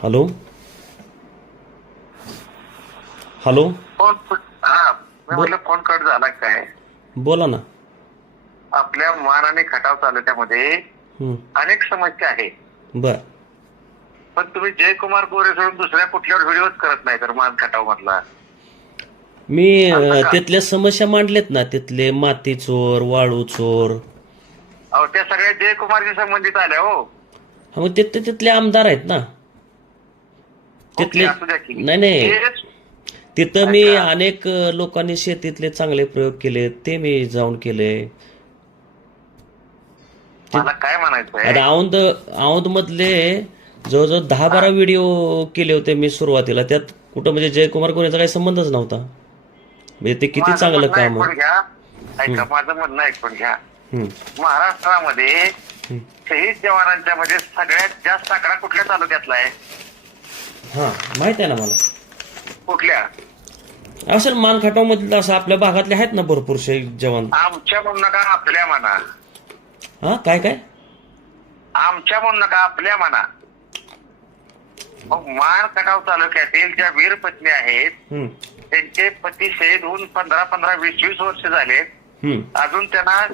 Hello? Hello? Phone हा मी म्हटलं phone cut झाला काय? बोला ना. आपल्या मान आणि खटाव तालुक्यामध्ये हं, अनेक समस्या आहेत बर. पण तुम्ही जयकुमार गोरे सोडून दुसऱ्या कुठल्यावर व्हिडिओच करत नाही तर मान खटाव मधला मी अं? तिथल्या समस्या मांडल्यात ना तिथले माती चोर वाळू चोर. अहो त्या सगळ्या जयकुमारशी संबंधित आल्या हो. हा मग तिथले आमदार आहेत ना. तिथले. नाही नाही. तिथं मी. अनेक लोकांनी शेतीतले चांगले प्रयोग केले ते मी जाऊन केले. काय म्हणायचं औंध औंध मधले जवळजवळ दहा बारा व्हिडिओ केले होते मी सुरुवातीला. त्यात कुठं म्हणजे जयकुमार गोरेचा काही संबंधच नव्हता. म्हणजे ते किती चांगलं काम. माझं म्हणणं ऐकून घ्या. महाराष्ट्रामध्ये. शहीद जवानांच्या मध्ये सगळ्यात जास्त आकडा कुठल्या तालुक्यातला आहे? हा माहीत आहे ना मला. कुठल्या? असेल मानखटाव मधलं असं आपल्या भागातले आहेत ना भरपूर शहीद जवान. आमच्या म्हणू नका आपल्या म्हणा. हा काय काय? आमच्या म्हणू नका आपल्या म्हणा. मग मान कटाव तालुक्यातील ज्या वीर पत्नी आहेत हं, त्यांचे पती शहीद होऊन पंधरा पंधरा वीस वीस वर्ष झालेत. हं. अजून त्यांना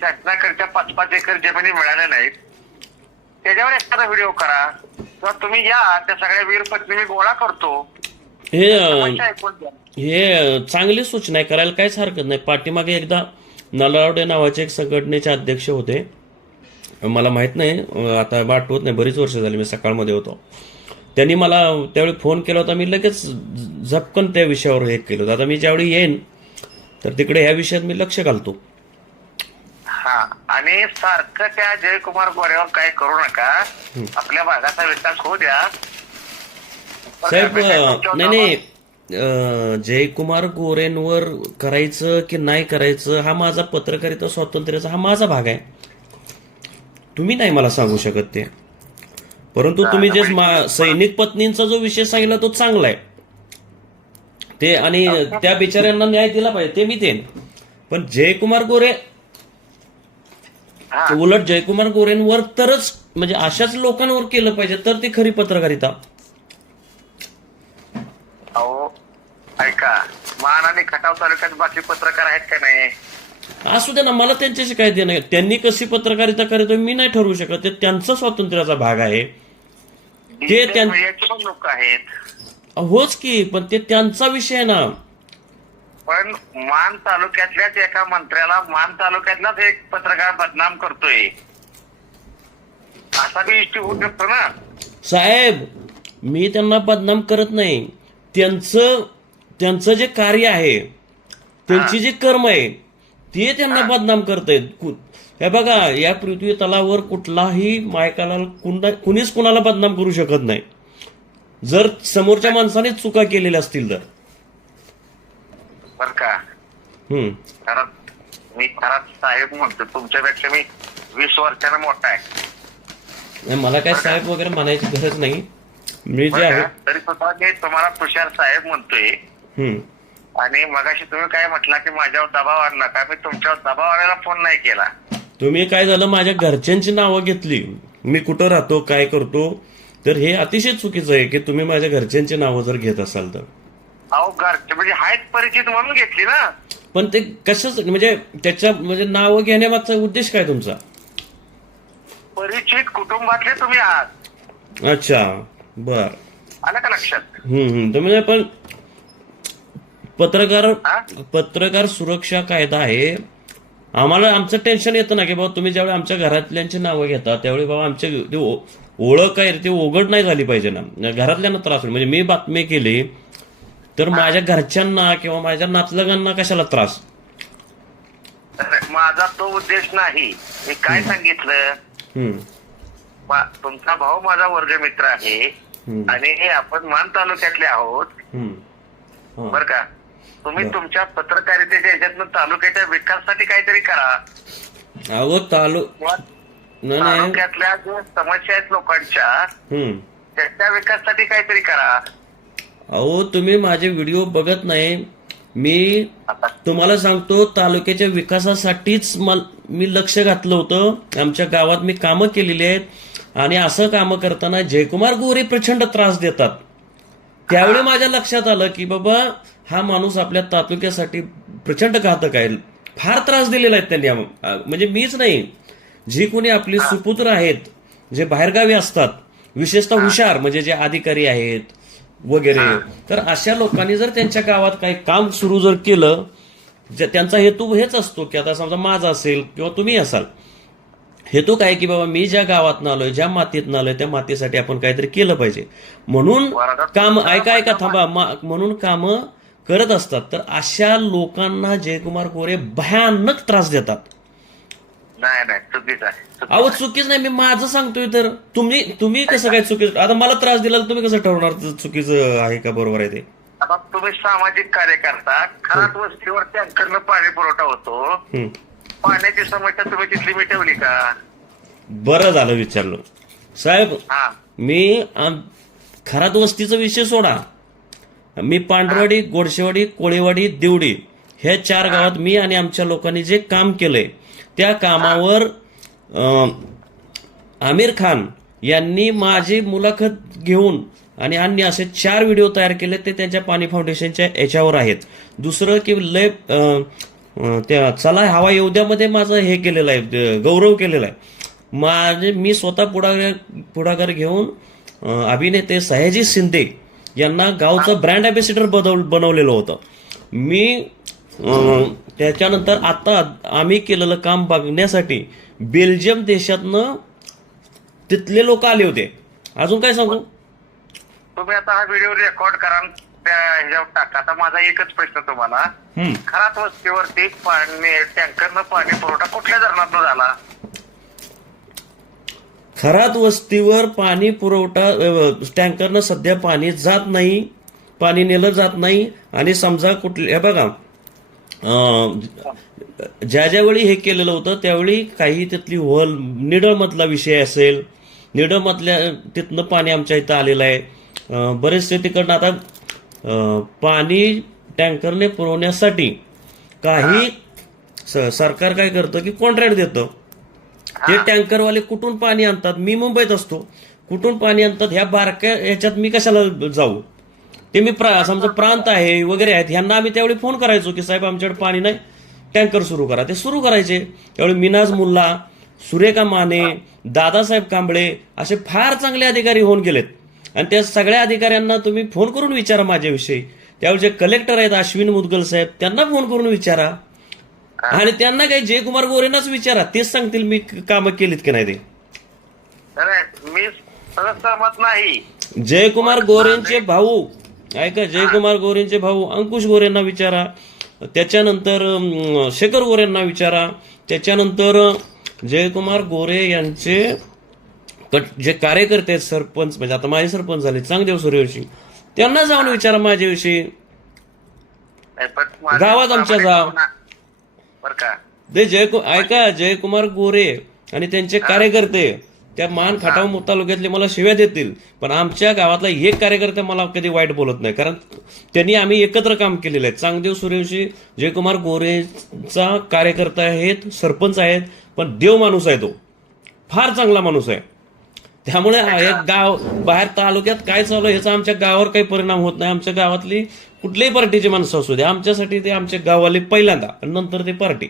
शासनाकडच्या पाच पाच एकर जमिनी मिळाल्या नाहीत. त्याच्यावर एखादा व्हिडिओ करा. किंवा तुम्ही या त्या सगळ्या वीर पत्नी मी गोळा करतो. हे अं, समस्या ऐकून घ्या. हे चांगली सूचना आहे. करायला काहीच हरकत नाही. पाठीमागे एकदा नलावडे नावाचे एक संघटनेचे अध्यक्ष होते. मला माहीत नाही. आता आठवत नाही. बरीच वर्ष झाली मी सकाळमध्ये होतो. त्यांनी मला त्यावेळी फोन केला होता. मी लगेच झपकन त्या विषयावर हे केलं होतं. आता मी ज्यावेळी येईन तर तिकडे ह्या विषयात मी लक्ष घालतो. हा. आणि सारखं त्या जयकुमार गोऱ्यावर काय करू नका. आपल्या भागाचा विकास होऊ द्या. साहेब नाही नाही. अं, जयकुमार गोरेंवर करायचं की नाही करायचं हा माझा पत्रकारिता स्वातंत्र्याचा हा माझा भाग आहे. तुम्ही नाही मला सांगू शकत ते. परंतु तुम्ही जे मा- सैनिक पत्नींचा जो विषय सांगितला तो चांगला आहे. ते आणि त्या बिचाऱ्यांना न्याय दिला पाहिजे ते मी देईन. पण जयकुमार गोरे. उलट जयकुमार गोरेंवर तरच म्हणजे अशाच लोकांवर केलं पाहिजे तर ती खरी पत्रकारिता. अहो ऐका मान आणि खटाव तालुक्यात बाकी पत्रकार आहेत का नाही? असू दे ना मला त्यांच्याशी काय देणं? त्यांनी कशी पत्रकारिता करायचं मी नाही ठरवू शकत. ते त्यांचा स्वातंत्र्याचा भाग आहे. डिजिटल त्यां- मीडियाचे पण लोक आहेत. होच की पण ते त्यांचा विषय ना. पण मान तालुक्यातल्याच एका मंत्र्याला मान तालुक्यातलाच एक पत्रकार बदनाम करतोय. असा इश्यू होऊ शकतो ना. साहेब मी त्यांना बदनाम करत नाही. त्यांचं त्यांचं जे कार्य आहे त्यांची जे कर्म आहे ते त्यांना बदनाम करतायत. हे बघा या पृथ्वी तलावर कुठलाही मायकाला कुणा- कुणीच कुणाला बदनाम करू शकत नाही. जर समोरच्या माणसाने चुका केलेल्या असतील तर. बर का? हम्म. खरंच मी खरंच साहेब म्हणतो तुमच्यापेक्षा मी वीस वर्षानं मोठा आहे. नाही, मला काय साहेब वगैरे म्हणायची गरज नाही. मी जे बरं आहे का? तरी सुद्धा मी तुम्हाला तुषार साहेब म्हणतोय. हम्म. आणि मगाशी तुम्ही काय म्हटला की माझ्यावर दबाव आणला का मी तुमच्यावर दबाव आणायला फोन नाही केला. तुम्ही काय झालं माझ्या घरच्यांची नावं घेतली. मी कुठं राहतो काय करतो? तर हे अतिशय चुकीचं आहे की तुम्ही माझ्या घरच्यांची नावं जर घेत असाल तर. अहो घरचे म्हणजे आहेत परिचित म्हणून घेतली ना. पण ते कशाच म्हणजे त्याच्या म्हणजे नावं घेण्यामागचा उद्देश काय तुमचा? परिचित कुटुंबातले तुम्ही आहात. अच्छा बर. आलं का लक्षात? हम्म नाही पण पत्रकार हा? पत्रकार सुरक्षा कायदा आहे. आम्हाला आमचं टेन्शन येतं ना की बाबा तुम्ही ज्यावेळी आमच्या घरातल्यांची नावं घेता त्यावेळी बाबा आमचे ते ओ- ओळख काय रे, ती ओघड नाही झाली पाहिजे ना. घरातल्यांना त्रास होईल. म्हणजे मी बातमी केली तर माझ्या घरच्यांना किंवा माझ्या नातलगांना कशाला त्रास? तर माझा तो उद्देश नाही. मी काय सांगितलं? हम्म. मा- तुमचा भाऊ माझा वर्गमित्र आहे. हम्म. आणि हे आपण मान तालुक्यातले आहोत. हम्म. हा. बर का? तुम्ही बरं. तुमच्या पत्रकारितेच्या ह्याच्यातनं तालुक्याच्या विकासासाठी काहीतरी करा. अहो तालु किंवा नाही नाही तालुक्यातल्या ज्या समस्या आहेत लोकांच्या हम्म. त्याच्या विकासासाठी काहीतरी करा. अहो तुम्ही माझे व्हिडिओ बघत नाही. मी तुम्हाला सांगतो तालुक्याच्या विकासासाठीच मी लक्ष घातलं होतं. आमच्या गावात मी कामं केलेली आहेत. आणि असं कामं करताना जयकुमार गोरे प्रचंड त्रास देतात. त्यावेळी माझ्या लक्षात आलं की बाबा हा माणूस आपल्या तालुक्यासाठी प्रचंड घातक आहे. फार त्रास दिलेला आहे त्यांनी. म्हणजे मीच नाही. जी कोणी आपली सुपुत्र आहेत जे बाहेरगावी असतात विशेषतः हुशार म्हणजे जे अधिकारी आहेत वगैरे. तर अशा लोकांनी जर त्यांच्या गावात काही काम सुरू जर केलं त्यांचा हेतू हेच असतो की आता समजा माझा असेल किंवा तुम्ही असाल. हेतू काय की बाबा मी ज्या गावात आलोय ज्या मातीत आलोय त्या मातीसाठी आपण काहीतरी केलं पाहिजे. म्हणून काम ऐका ऐका थांबा. म्हणून काम करत असतात. तर अशा लोकांना जयकुमार गोरे भयानक त्रास देतात. नाही नाही चुकीचं आहे चुकीचं अहो चुकीच नाही मी माझं सांगतोय तर. तुम्ही तुम्ही कसं काय चुकीचं आता मला त्रास दिला तर तुम्ही कसं ठरवणार चुकीचं आहे का बरोबर आहे ते? आता तुम्ही सामाजिक कार्य करता खरात वस्तीवर टँकरनं पाणी पुरवठा होतो. हम्म. पाण्याची समस्या तुम्ही तिथली मिटवली का? बरं झालं विचारलं. साहेब हा. मी आम- खरात वस्तीचा विषय सोडा. मी पांढरवाडी गोडशेवाडी कोळेवाडी देवडी ह्या चार गावात मी आणि आमच्या लोकांनी जे काम केलंय त्या कामावर आमिर खान यांनी माझी मुलाखत घेऊन आणि अन्य असे चार व्हिडिओ तयार केले ते त्यांच्या पाणी फाउंडेशनच्या याच्यावर आहेत. दुसरं की लय त्या चला हवा येऊद्यामध्ये माझं हे केलेलं आहे गौरव केलेला आहे. माझे मी स्वतः पुढाकार पुढाकार घेऊन अभिनेते सयाजी शिंदे यांना गावचं ब्रँड अँबॅसिडर बदल बनवलेलं होतं. मी त्याच्यानंतर आता आम्ही केलेलं काम बघण्यासाठी बेल्जियम देशातनं तिथले लोक आले होते. अजून काय सांगू? तुम्ही आता हा व्हिडिओ रेकॉर्ड करा ह्याच्यावर टाका. आता माझा एकच प्रश्न तुम्हाला. खरात वस्तीवरती पाणी टँकरनं पाणी पुरवठा कुठल्या धरणातून झाला? खरात वस्तीवर पाणी पुरवठा टँकरनं सध्या पाणी जात नाही पाणी नेलं जात नाही. आणि समजा कुठले हे बघा ज्या ज्यावेळी हे केलेलं होतं त्यावेळी काही तिथली होल निडळमधला विषय असेल निडळमधल्या तिथनं पाणी आमच्या इथं आलेलं आहे. बरेचसे तिकडनं आता पाणी टँकरने पुरवण्यासाठी काही सरकार काय करतं की कॉन्ट्रॅक्ट देतं. ते टँकरवाले कुठून पाणी आणतात मी मुंबईत असतो. कुठून पाणी आणतात ह्या बारक्या ह्याच्यात मी कशाला जाऊ? ते मी प्रा समजा प्रांत आहे वगैरे आहेत. ह्यांना आम्ही त्यावेळी फोन करायचो की साहेब आमच्याकडे पाणी नाही. टँकर सुरू करा. ते सुरू करायचे. त्यावेळी मिनाज मुल्ला सुरेखा माने दादासाहेब कांबळे असे फार चांगले अधिकारी होऊन गेलेत. आणि त्या सगळ्या अधिकाऱ्यांना तुम्ही फोन करून विचारा माझ्याविषयी. त्यावेळी जे कलेक्टर आहेत अश्विन मुदगल साहेब त्यांना फोन करून विचारा. आणि त्यांना काही जयकुमार गोरेंनाच विचारा. तेच सांगतील मी कामं केलीत की नाही ते. मी सहमत नाही. जयकुमार गोरेंचे भाऊ. ऐका जयकुमार गोरेंचे भाऊ अंकुश गोरेंना विचारा. त्याच्यानंतर शेखर गोरेंना विचारा. त्याच्यानंतर जयकुमार गोरे यांचे कट- जे कार्यकर्ते आहेत सरपंच म्हणजे आता माझे सरपंच झाले चांगदेव सूर्यवंशी. त्यांना जाऊन विचारा माझ्याविषयी. गावात आमच्या जा. ते जयकु ऐका जयकुमार गोरे आणि त्यांचे कार्यकर्ते. त्या मान खटाव तालुक्यातले मला शिव्या देतील. पण आमच्या गावातला एक कार्यकर्ता मला कधी वाईट बोलत नाही. कारण त्यांनी आम्ही एकत्र काम केलेलं आहे. चांगदेव सूर्यवंशी जयकुमार गोरेचा कार्यकर्ता आहेत सरपंच आहेत पण देव माणूस आहे तो. फार चांगला माणूस आहे. त्यामुळे एक गाव बाहेर तालुक्यात काय चालू आहे याचा आमच्या गावावर काही परिणाम होत नाही. आमच्या गावातली कुठल्याही पार्टीची माणसं असू दे. आमच्यासाठी ते आमच्या गावाले पहिल्यांदा नंतर ते पार्टी.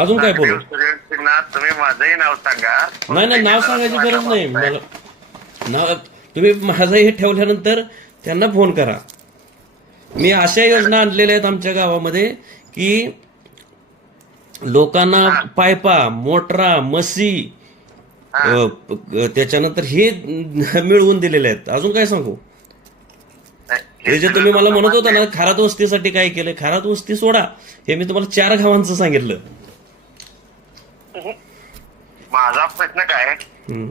अजून काय बोलू? तुम्ही माझंही नाव सांगा. नाही नाही नाव सांगायची गरज नाही. मला नाव तुम्ही माझं हे ठेवल्यानंतर त्यांना फोन करा. मी अशा योजना आणलेल्या आहेत आमच्या गावामध्ये की लोकांना पायपा मोटरा मसी त्याच्यानंतर हे मिळवून दिलेले आहेत. अजून काय सांगू? हे जे तुम्ही मला म्हणत होता ना खारात वस्तीसाठी काय केलं? खारात वस्ती सोडा. हे मी तुम्हाला चार गावांचं सांगितलं. माझा प्रश्न काय हम्म.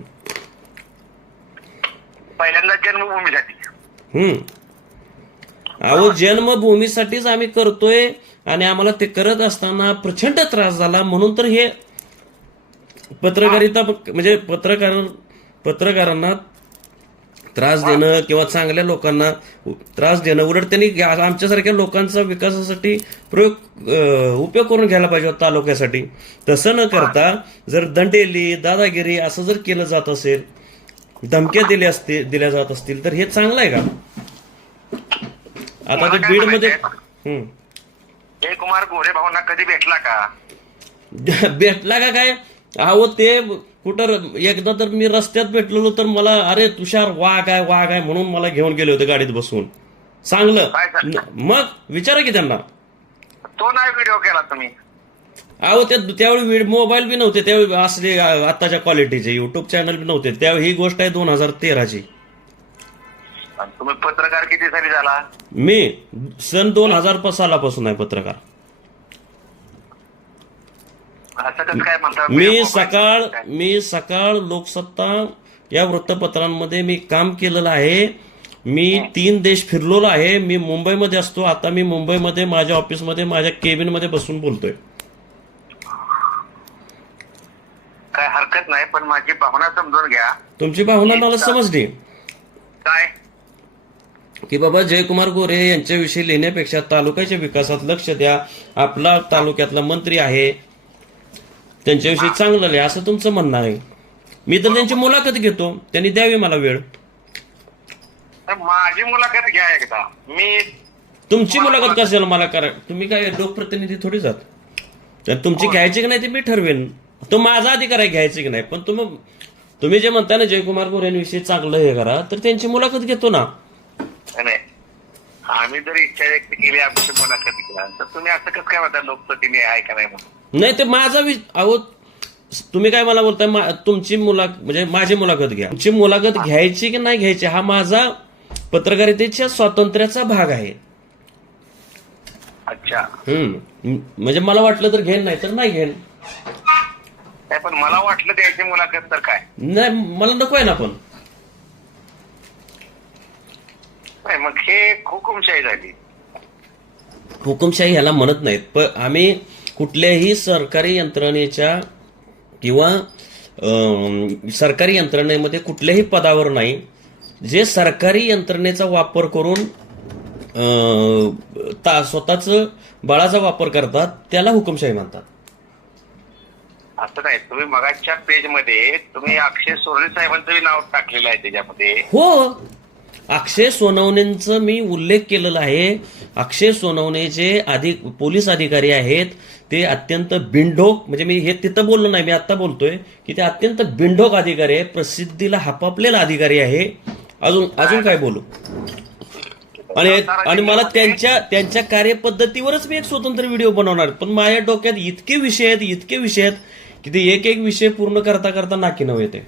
पहिल्यांदा जन्मभूमीसाठी. हम्म. अहो जन्मभूमीसाठीच आम्ही करतोय आणि आम्हाला ते करत असताना प्रचंड त्रास झाला. म्हणून तर हे पत्रकारिता म्हणजे पत्रकार पत्रकारांना त्रास देणं किंवा चांगल्या लोकांना त्रास देणं उलट त्यांनी आमच्यासारख्या लोकांचा विकासासाठी प्रयोग उपयोग करून घ्यायला पाहिजे होता तालुक्यासाठी. तसं न करता जर दंडेली दादागिरी असं जर केलं जात असेल धमक्या दिल्या असतील दिल्या जात असतील तर हे चांगलं आहे का? आता ते म्हणायचंय? हम्म. जयकुमार गोरे भाऊंना कधी भेटला का? भेटला का काय? अहो ते कुठं एकदा तर मी रस्त्यात भेटलेलो तर मला अरे तुषार वाघ आहे वाघ आहे म्हणून मला घेऊन गेले होते गाडीत बसून. चांगलं. मग विचारा की त्यांना. तो नाही व्हिडिओ केला तुम्ही. अहो ते त्यावेळी मोबाईल बी नव्हते त्यावेळी असले आ- आत्ताच्या क्वालिटीचे युट्यूब चॅनल बी नव्हते. त्यावेळी ही गोष्ट आहे दोन हजार तेराची. तुम्ही पत्रकार किती साली झाला? मी सन दोन हजार सालापासून आहे पत्रकार. असं कसं काय म्हणता? मी सकाळ मी सकाळ लोकसत्ता या वृत्तपत्रांमध्ये मी काम केलेलं आहे. मी तीन देश फिरलेलो आहे. मी मुंबईमध्ये असतो. आता मी मुंबईमध्ये माझ्या ऑफिसमध्ये माझ्या केबिनमध्ये बसून बोलतोय. काय हरकत नाही पण माझी भावना समजून घ्या. तुमची भावना मला समजली. काय? की बाबा जयकुमार गोरे यांच्याविषयी लिहिण्यापेक्षा तालुक्याच्या विकासात लक्ष द्या. आपला तालुक्यातला मंत्री आहे. त्यांच्याविषयी चांगलं लिहा असं तुमचं म्हणणं आहे. मी तर त्यांची मुलाखत घेतो. त्यांनी द्यावी मला वेळ. तर माझी मुलाखत घ्या एकदा. मी तुमची मुलाखत कशाला मला करा तुम्ही काय लोकप्रतिनिधी थोडी जात? तर तुमची घ्यायची की नाही ते मी ठरवेन. तो माझा अधिकार आहे घ्यायची की नाही पण तुम्ही तुम्ही जे म्हणताय ना जयकुमार गोरेंविषयी चांगलं हे करा तर त्यांची मुलाखत घेतो ना. नाही. आम्ही जर इच्छा व्यक्त केली आमची मुलाखत घ्या. तर तुम्ही असं कसं काय म्हणता लोकप्रतिनिधी आहे का नाही म्हणून? नाही ते माझा वि अहो तुम्ही काय मला बोलताय तुमची मुलाखत म्हणजे माझी मुलाखत घ्या. तुमची मुलाखत घ्यायची की नाही घ्यायची हा माझा पत्रकारितेच्या स्वातंत्र्याचा भाग आहे. अच्छा. हम्म. म्हणजे मला वाटलं तर घेईन नाही तर नाही नाही पण मला वाटलं द्यायची मुलाखत तर काय? नाही मला नको आहे ना पण. नाही मग हे हुकुमशाही झाली. हुकुमशाही ह्याला म्हणत नाहीत पण आम्ही कुठल्याही सरकारी यंत्रणेच्या किंवा सरकारी यंत्रणेमध्ये कुठल्याही पदावर नाही. जे सरकारी यंत्रणेचा वापर करून ता स्वतःच बळाचा वापर करतात त्याला हुकुमशाही म्हणतात. असं नाही. तुम्ही मगाच्या पेजमध्ये तुम्ही अक्षय सोरणे साहेबांचं नाव टाकलेलं आहे त्याच्यामध्ये. हो. अक्षय सोनवणेंचं मी उल्लेख केलेला आहे. अक्षय सोनवणे जे अधिक पोलीस अधिकारी आहेत ते अत्यंत बिंडोक म्हणजे मी हे तिथं बोललो नाही मी आता बोलतोय की ते अत्यंत बिंडोक अधिकारी आहे प्रसिद्धीला हापापलेला अधिकारी आहे. अजून अजून काय बोलू? आणि आणि मला त्यांच्या त्यांच्या कार्यपद्धतीवरच मी एक स्वतंत्र व्हिडिओ बनवणार पण माझ्या डोक्यात इतके विषय आहेत इतके विषय आहेत की ते एक एक विषय पूर्ण करता करता नाकी नव येते.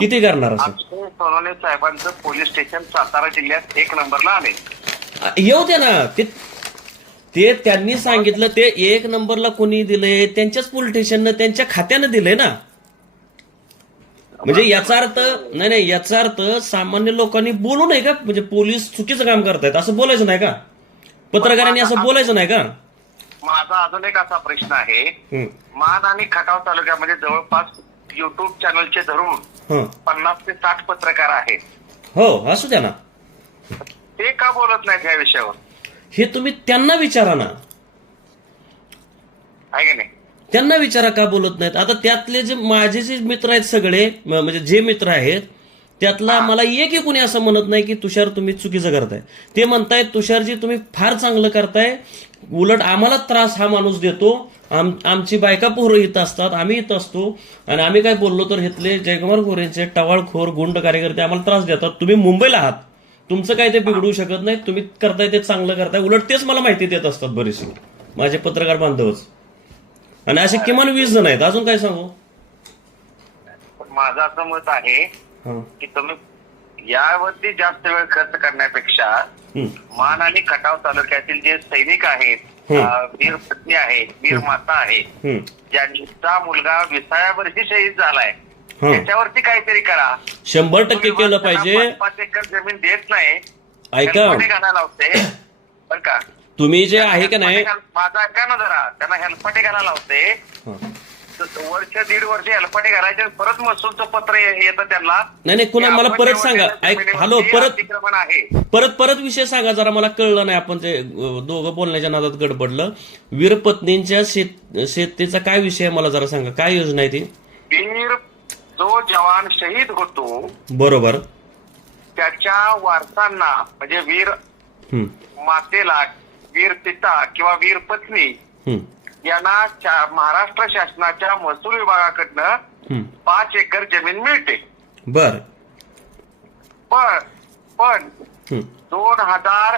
किती करणार असं? सोनवणे साहेबांचं पोलीस स्टेशन सातारा जिल्ह्यात एक नंबरला आले. येऊ द्या ना ते ते त्यांनी सांगितलं ते एक नंबरला कोणी दिलंय त्यांच्याच पोलीस स्टेशननं त्यांच्या खात्यानं दिलंय ना. म्हणजे याचा अर्थ नाही नाही याचा अर्थ सामान्य लोकांनी बोलू नये का? म्हणजे पोलीस चुकीचं काम करतायत असं बोलायचं नाही का? पत्रकारांनी असं बोलायचं नाही का? माझा अजून एक असा प्रश्न आहे. मान आणि खटाव तालुक्यामध्ये जवळपास युट्यूब चॅनलचे धरून. पन्नास ते साठ पत्रकार आहेत. हो असू द्या ना. ते का बोलत नाहीत ह्या विषयावर? हे तुम्ही त्यांना विचारा ना. त्यांना विचारा का बोलत नाहीत. आता त्यातले जे माझे जे मित्र आहेत सगळे म्हणजे जे मित्र आहेत त्यातला मला एकही कोणी असं म्हणत नाही की तुषार तुम्ही चुकीचं करताय. ते म्हणतायत तुषारजी तुम्ही फार चांगलं करताय. उलट आम्हाला त्रास हा माणूस देतो. आम आमची बायका पोरं इथं असतात आम्ही इथं असतो. आणि आम्ही काय बोललो तर घेतले जयकुमार गोरेंचे टवाळखोर गुंड कार्यकर्ते आम्हाला त्रास देतात. तुम्ही मुंबईला आहात. तुमचं काय ते बिघडू शकत नाही तुम्ही करताय ते चांगलं करताय. उलट तेच मला माहिती देत असतात बरेचसे माझे पत्रकार बांधवच. आणि असे किमान वीस जण आहेत. अजून काय सांगू? माझं असं मत आहे की तुम्ही यावरती जास्त वेळ खर्च करण्यापेक्षा. मान आणि खटाव तालुक्यातील जे सैनिक आहेत वीर पत्नी आहेत वीर माता आहे हम्म. ज्यांचा मुलगा विसायावरती शहीद झालाय. हा. त्याच्यावरती काहीतरी करा. शंभर टक्के केलं पाहिजे. पाच पाच एकर जमीन देत नाही. ऐका. घालायला लावते. बर का? तुम्ही जे आहे का नाही घाल- माझा ऐका ना जरा. त्यांना हेल्पटे घालायला लावते. हा. वर्ष दीड वर्ष हेलपाटे घालायचे परत महसूलचं पत्र ये- येतं त्यांना. नाही नाही कुणा की मला आपण परत सांगा. ऐक जमिनीवरती हॅलो परत अतिक्रमण आहे. परत परत विषय सांगा जरा. मला कळलं नाही. आपण ते अं, दोघं बोलण्याच्या नादात गडबडलं. वीरपत्नींच्या शेत शेतीचा काय विषय आहे मला जरा सांगा. काय योजना आहे ती? वीर जो जवान शहीद होतो बरोबर. त्याच्या वारसांना म्हणजे वीर हम्म, मातेला वीर पिता किंवा वीर पत्नी हम्म, यांना चा- महाराष्ट्र शासनाच्या महसूल विभागाकडनं हम्म. पाच एकर जमीन मिळते. बर. पण पण हम्म, दोन हजार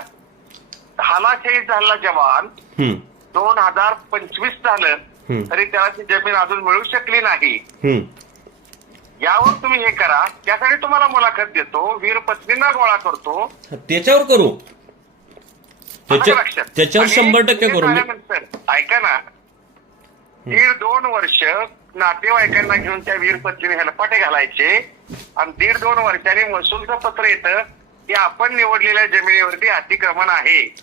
दहाला शहीद झाला जवान हम्म, दोन हजार पंचवीस झालं हम्म. तरी त्याला ती जमीन अजून मिळू शकली नाही. हम्म. यावर तुम्ही हे करा त्यासाठी तुम्हाला मुलाखत देतो वीर पत्नींना गोळा करतो. त्याच्यावर करू. त्याच्या आलं लक्षात? त्याच्यावर आणि शंभर टक्के करू. मी झाल्यानंतर, ऐका ना. दीड दोन वर्ष नातेवाईकांना घेऊन त्या वीर पत्नीने हेलपाटे घालायचे. आणि दीड दोन वर्षांनी महसूलचं पत्र येतं की आपण निवडलेल्या जमिनीवरती अतिक्रमण आहे.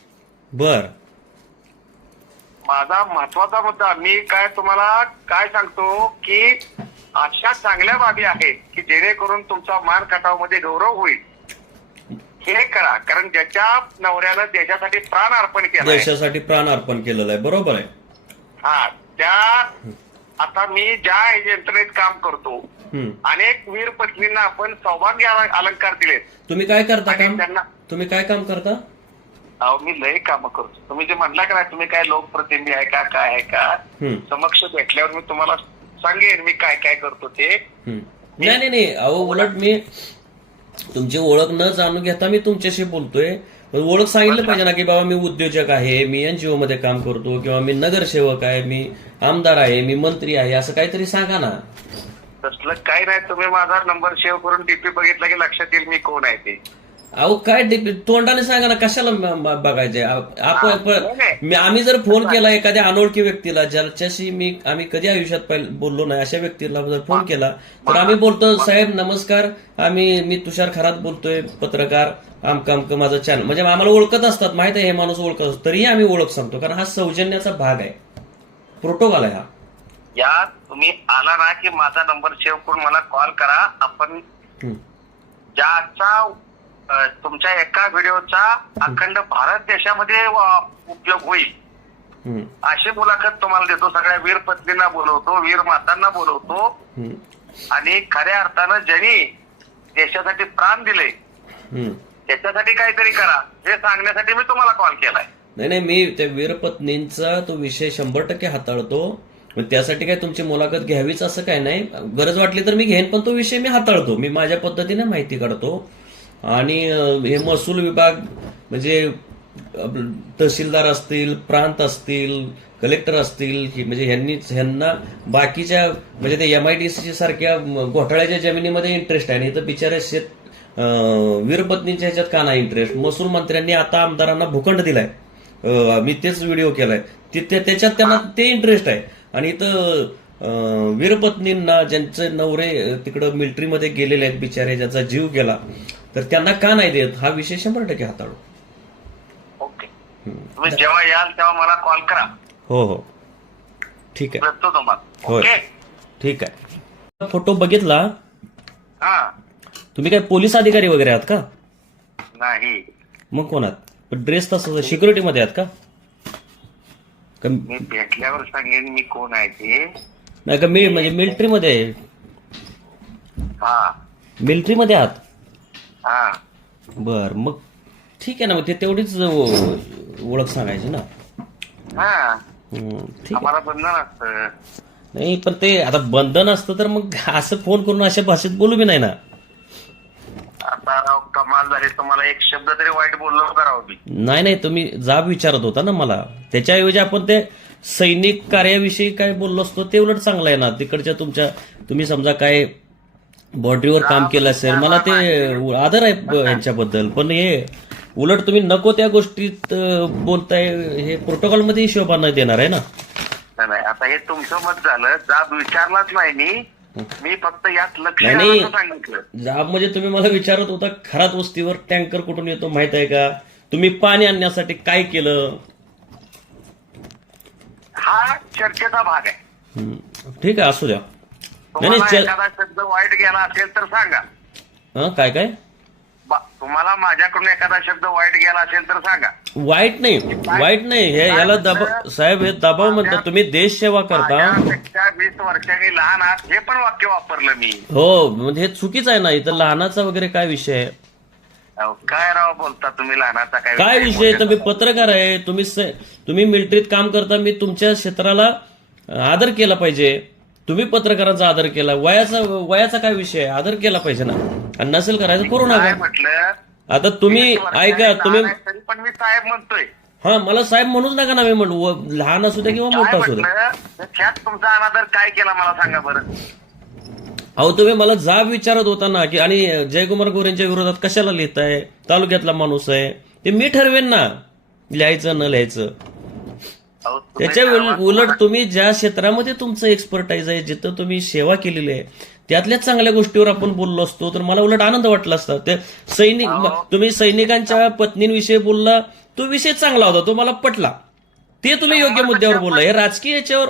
बर. माझा महत्त्वाचा मुद्दा मी काय तुम्हाला काय सांगतो की अशा चांगल्या बाबी आहेत की जेणेकरून तुमचा मानमध्ये गौरव होईल. हे करा कारण ज्याच्या नवऱ्यानं देशासाठी प्राण अर्पण केलं देशासाठी प्राण अर्पण केलेलं आहे बरोबर आहे. हा त्या आता मी ज्या यंत्रणेत काम करतो हम्म. अनेक वीर पत्नींना आपण सौभाग्य अल- अलंकार दिलेत. तुम्ही काय करता आणि काम? त्यांना तुम्ही काय काम करता? अहो मी लय काम करतो. तुम्ही जे म्हणला का नाही, तुम्ही काय लोकप्रतिनिधी आहे का काय आहे का? हम्म, समक्ष भेटल्यावर मी तुम्हाला सांगेन मी काय काय करतो ते. नाही नाही नाही. अहो उलट मी तुमची ओळख न जाणून घेता मी तुमच्याशी बोलतोय. ओळख सांगितलं पाहिजे ना की बाबा मी उद्योजक आहे मी एनजीओ मध्ये काम करतो किंवा मी नगरसेवक आहे मी आमदार आहे मी मंत्री आहे असं काहीतरी सांगा ना. तसलं काही नाही. तुम्ही माझा नंबर सेव्ह करून डीपी बघितला की लक्षात येईल मी कोण आहे ते. अहो काय डिप- तोंडाने सांगा ना कशाला म- म- बघायचे आप- आपण. मी- आम्ही जर फोन केला एखाद्या अनोळखी व्यक्तीला ज्याच्याशी मी आम्ही कधी आयुष्यात पहिले बोललो नाही अशा व्यक्तीला जर फोन केला तर आम्ही बोलतो साहेब नमस्कार. आम्ही मी तुषार खरात बोलतोय पत्रकार. आमक आमक माझं चॅनल म्हणजे आम्हाला ओळखत असतात. माहीत आहे हे माणूस ओळखत असतो. तरीही आम्ही ओळख सांगतो कारण हा सौजन्याचा भाग आहे. प्रोटोकॉल आहे हा. या तुम्ही आला ना की माझा नंबर सेव्ह करून मला कॉल करा. आपण हम्म. ज्याचा अ, तुमच्या एका व्हिडिओचा अखंड भारत देशामध्ये उपयोग होईल. हम्म. अशी मुलाखत तुम्हाला देतो. सगळ्या वीर पत्नींना बोलवतो वीर मातांना बोलवतो. हम्म. आणि खऱ्या अर्थानं ज्यांनी देशासाठी प्राण दिले हम्म. त्याच्यासाठी काहीतरी करा. हे सांगण्यासाठी मी तुम्हाला कॉल केलाय. नाही नाही मी त्या वीरपत्नींचा तो विषय शंभर टक्के हाताळतो. त्यासाठी काय तुमची मुलाखत घ्यावीच असं काय नाही. गरज वाटली तर मी घेईन पण तो विषय मी हाताळतो. मी माझ्या पद्धतीने माहिती काढतो. आणि हे महसूल विभाग म्हणजे तहसीलदार असतील प्रांत असतील कलेक्टर असतील म्हणजे ह्यांनी ह्यांना बाकीच्या म्हणजे ते एम आय डी सी सारख्या घोटाळ्याच्या जमिनीमध्ये इंटरेस्ट आहे. आणि इथं बिचारे शेत वीरपत्नींच्या वीरपत्नीच्या ह्याच्यात का नाही इंटरेस्ट महसूल मंत्र्यांनी आता आमदारांना भूखंड दिलाय. मी तेच व्हिडिओ केलाय. तिथे त्याच्यात त्यांना ते इंटरेस्ट आहे. आणि इथं वीरपत्नींना ज्यांचे नवरे तिकडं मिलिटरीमध्ये गेलेले आहेत बिचारे ज्याचा जीव गेला तर त्यांना का नाही देत? हा विषय शंभर टक्के हाताळू. ओके. तुम्ही जेव्हा याल तेव्हा मला कॉल करा. हो हो. ठीक आहे. होय. ओके? ठीक आहे. फोटो बघितला? हा. तुम्ही काय पोलीस अधिकारी वगैरे आहात का? नाही. मग कोण आहात? ड्रेस तसं सिक्युरिटी मध्ये आहात का? मी भेटल्यावर सांगेन मी कोण आहे ते. नाही का मी म्हणजे मिलिटरी मध्ये आहे. हा. मिलिटरी मध्ये आहात? हा. बर मग ठीक आहे ना मग ते तेवढीच ओ- ओळख सांगायची ना. हा. हम्म, ठीक आहे. आम्हाला बंधन असतं. नाही पण ते आता बंधन असतं तर मग असं फोन करून अशा भाषेत बोलू बी नाही ना. आता राव कमाल झाली. तुम्हाला एक शब्द तरी वाईट बोललो करावं मी. नाही नाही तुम्ही जाब विचारत होता ना मला. त्याच्याऐवजी आपण ते सैनिक कार्याविषयी काय बोललो असतो ते उलट चांगलं आहे ना. तिकडच्या तुमच्या तुम्ही समजा काय बॉर्डरीवर काम केलं असेल मला ते आदर आहे यांच्याबद्दल. पण हे उलट तुम्ही नको त्या गोष्टीत बोलताय. हे प्रोटोकॉलमध्ये शोभा नाही देणार आहे ना? नाही, नाही. आता हे तुमचं मत झालं. जाब विचारलाच नाही मी. मी फक्त यात लक्ष सांगितलं. जाब म्हणजे तुम्ही मला विचारत होता खरात वस्तीवर टँकर कुठून येतो माहीत आहे का? तुम्ही पाणी आणण्यासाठी काय केलं? हा चर्चेचा भाग आहे. ठीक आहे असू द्या. नाही तुम्हाला एखादा शब्द वाईट गेला असेल तर सांगा. हं, काय काय? बा- तुम्हाला माझ्याकडून एखादा शब्द वाईट गेला असेल तर सांगा. वाईट नाही वाईट नाही हे याला दबाव साहेब हे दबाव म्हणतात तुम्ही देश सेवा करता. माझ्यापेक्षा वीस वर्षांनी लहान आहात हे पण वाक्य वापरलं मी. हो म्हणजे हे चुकीचं आहे ना इथं लहानाचा वगैरे काय विषय आहे? अहो, काय राव बोलता तुम्ही लहानाचा काय काय विषय तुम्ही पत्रकार आहे तुम्ही स- तुम्ही मिलिटरीत काम करता मी तुमच्या क्षेत्राला आदर केला पाहिजे. तुम्ही पत्रकारांचा आदर केला वयाचा वयाचा काय विषय आहे? आदर केला पाहिजे ना. आणि नसेल करायचं करू काय नका म्हटलं आता तुम्ही ऐका तुम्ही तरी पण मी साहेब म्हणतोय. हा मला साहेब म्हणूच नका ना मी म्हणू व- लहान असू द्या किंवा काय मोठा असू द्या म्हटलं त्यात तुमचा अनादर काय केला मला सांगा बरं? अहो तुम्ही मला जाब विचारत होता ना की आणि जयकुमार गोरेंच्या विरोधात कशाला लिहिताय? तालुक्यातला माणूस आहे. ते मी ठरवेन ना लिहायचं न लिहायचं. त्याच्या उलट तुम्ही ज्या क्षेत्रामध्ये तुमचं एक्सपर्टाईज आहे जिथं तुम्ही सेवा केलेली आहे त्यातल्याच चांगल्या गोष्टीवर आपण बोललो असतो तर मला उलट आनंद वाटला असता. ते सैनिक तुम्ही सैनिकांच्या पत्नींविषयी बोलला तो विषय चांगला होता तो मला पटला. ते तुम्ही योग्य मुद्द्यावर बोलला. हे राजकीय याच्यावर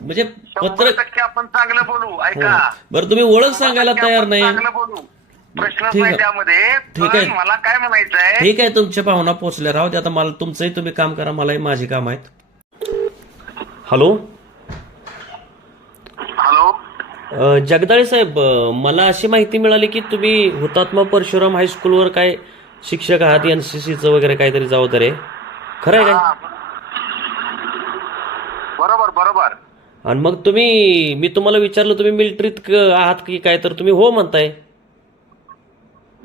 म्हणजे पत्र आपण चांगलं बोलू ऐका. बरं तुम्ही ओळख सांगायला तयार नाही. प्रश्नच ठीक नाही आहे. त्यामध्ये ठीक पण आहे. मला काय म्हणायचं आहे? ठीक आहे तुमच्या भावना पोहोचल्या राहू दे आता मला तुमचंही तुम्ही काम करा मलाही माझी काम आहेत. हॅलो? हॅलो? अ, जगदाळे साहेब अ, मला अशी माहिती मिळाली की तुम्ही हुतात्मा परशुराम हायस्कूलवर काय शिक्षक आहात एनसीसीचं वगैरे काहीतरी जबाबदारी आहे खरं आहे काय? हा. बरोबर बरोबर. आणि मग तुम्ही मी तुम्हाला विचारलं तुम्ही मिलिटरीत क- आहात की काय? तर तुम्ही हो म्हणताय.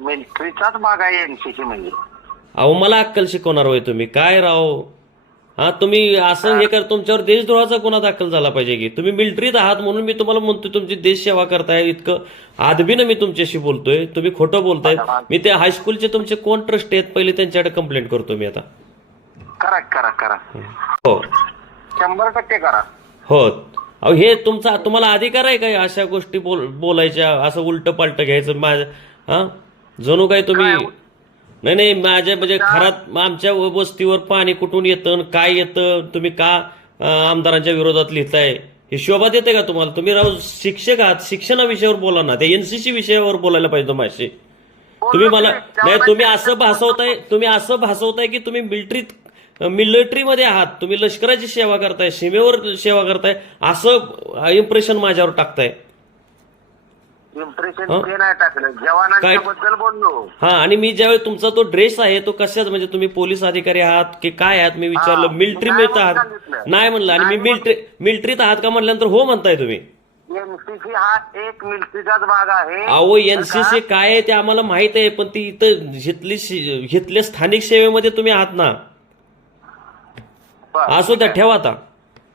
मिलिटरीचाच भाग आहे एनसीसी म्हणजे. अहो मला अक्कल शिकवणार होय तुम्ही. काय राव? हा तुम्ही असं हे कर तुमच्यावर देशद्रोहाचा गुन्हा दाखल झाला पाहिजे की. तुम्ही मिलिटरीत आहात म्हणून मी तुम्हाला म्हणतोय तुमची देश सेवा करताय इतकं आदबीनं मी तुमच्याशी बोलतोय. तुम्ही खोटं बोलताय मी त्या हायस्कूलचे तुमचे कोण ट्रस्ट आहेत? पहिले त्यांच्याकडे कंप्लेंट करतो मी आता. करा करा करा. हो. शंभर टक्के करा. हो. अहो हे तुमचा तुम्हाला अधिकार आहे काय अशा गोष्टी बोल बोलायच्या? असं उलट पालट घ्यायचं माझ्या हा? जणू काय तुम्ही? नाही नाही माझ्या म्हणजे खरात आमच्या वस्तीवर पाणी कुठून येतं काय येतं तुम्ही का आमदारांच्या विरोधात लिहिताय? हे शोभा देते का तुम्हाला? तुम्ही राव शिक्षक आहात. शिक्षणा विषयावर बोला ना. त्या एनसीसी विषयावर बोलायला पाहिजे तुम्हाला तुम्ही मला नाही. तुम्ही असं भासवताय तुम्ही असं भासवताय की तुम्ही मिलिटरीत मिलिटरीमध्ये आहात. तुम्ही लष्कराची सेवा करताय सीमेवर सेवा करताय. असं इम्प्रेशन माझ्यावर टाकताय. इम्प्रेशन हं? ते नाही टाकलं. जवानांच्या बद्दल बोललो. हा आणि मी ज्यावेळी तुमचा तो ड्रेस आहे तो कशाच म्हणजे तुम्ही पोलीस अधिकारी आहात की काय आहात? मी विचारलं हा, मिलिटरी नाही आहात? सांगितलं. नाही म्हणलं. आणि मी मिलिटरी मिलिटरीत आहात का म्हटल्यानंतर हो म्हणताय तुम्ही? एनसीसी हा एक मिलिटरीचाच भाग आहे. अहो एनसीसी काय आहे ते आम्हाला माहीत आहे पण ती इथं घेतली घेतल्या स्थानिक सेवेमध्ये तुम्ही आहात ना. बरं. असू द्या ठेवा आता.